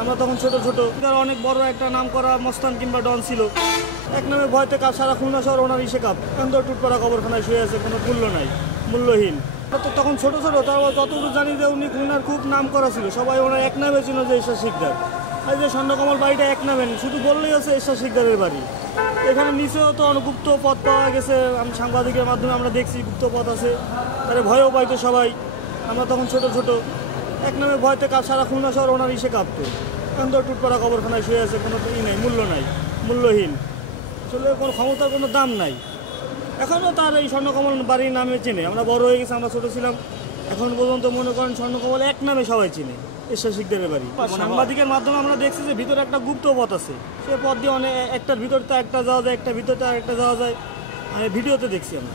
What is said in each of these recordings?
আমরা তখন ছোট ছোট, অনেক বড় একটা নাম করা মস্তান কিংবা ডন ছিল। এক নামে ভয়তে সারা খুলনা শহর ওনার ইসে কাপ এন্দর টুটপাড়া কবরখানায় শুয়ে আছে, কোনো মূল্য নাই, মূল্যহীন। তো তখন ছোট ছোট, তারপর ততটুকু জানি যে উনি খুলনার খুব নাম করা ছিল, সবাই ওনার এক নামে ছিল যে ঈশ্বর শিকদার। এই যে স্বর্ণকমল বাড়িটা এক নামে, শুধু বললেই হচ্ছে ঈশ্বর শিকদারের বাড়ি। এখানে নিচেও তো গুপ্ত পথ পাওয়া গেছে, আমি সাংবাদিকের মাধ্যমে আমরা দেখছি গুপ্ত পথ আছে, তারে ভয়ও পাইতো সবাই। আমরা তখন ছোট ছোট, এক নামে ভয়তে সারা খুলনা শহর ওনার ইসে কাঁপতো। এন্দর টুটপাড়া কবরখানায় শুয়ে আছে, কোনো নাই, মূল্য নাই, মূল্যহীন। আসলে কোনো ক্ষমতার কোনো দাম নাই। এখনও তার এই স্বর্ণকমল বাড়ির নামে চেনে। আমরা বড় হয়ে গেছি, আমরা ছোটো ছিলাম, এখন পর্যন্ত মনে করেন স্বর্ণকমল এক নামে সবাই চিনে, ঈশ্বর শিকদারের বাড়ি। সাংবাদিকের মাধ্যমে আমরা দেখছি যে ভিতরে একটা গুপ্ত পথ আছে, সে পথ দিয়ে অনেক একটার ভিতরটা একটা যাওয়া যায়, একটা ভিতরটা একটা যাওয়া যায়। মানে ভিডিওতে দেখছি আমরা,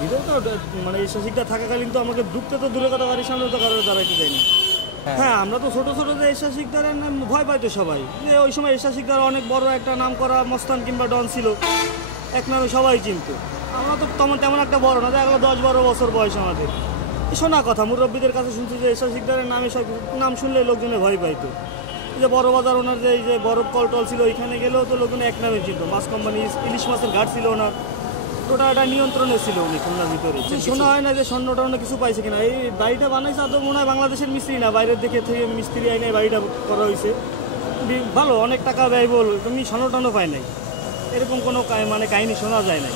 ভিডিও তো মানে ঈশ্বর শিকদার থাকাকালীন তো আমাকে ঢুকতে তো দূরে কথা, বাড়ির সামনে তো কারোর দাঁড়াইতে যায়নি। হ্যাঁ, আমরা তো ছোটো ছোটো যে ঈশ্বর শিকদারের নাম ভয় পাইতো সবাই, যে ওই সময় ঈশ্বর শিকদার অনেক বড় একটা নাম করা মস্তান কিংবা ডন ছিল, এক নামে সবাই চিনত। আমরা তো তেমন একটা বড় না, দেখলো 10-12 বছর বয়স আমাদের। শোনা কথা, মুরব্বীদের কাছে শুনছি যে ঈশ্বর শিকদারের নামে সব নাম শুনলে লোকজনে ভয় পাইতো। এই যে বড় বাজার ওনার যে এই যে বরফ কলটল ছিল, ওইখানে গেলেও তো লোকজনে এক নামে চিনত। মাছ কোম্পানি, ইলিশ মাছের ঘাট ছিল ওনার, ওটা একটা নিয়ন্ত্রণে ছিল উনি খুলনার ভিতরে। শোনা হয় না যে স্বর্ণ টর্ণ কিছু পাইছে কিনা। এই বাড়িটা বানাইছে আদৌ মনে হয় বাংলাদেশের মিস্ত্রি না, বাইরের দিকে থেকে মিস্ত্রি আইনে বাড়িটা করা হয়েছে। ভালো, অনেক টাকা ব্যয় বল, তুমি স্বর্ণ টর্ণ পায় নাই, এরকম কোনো মানে কাহিনী শোনা যায় নাই।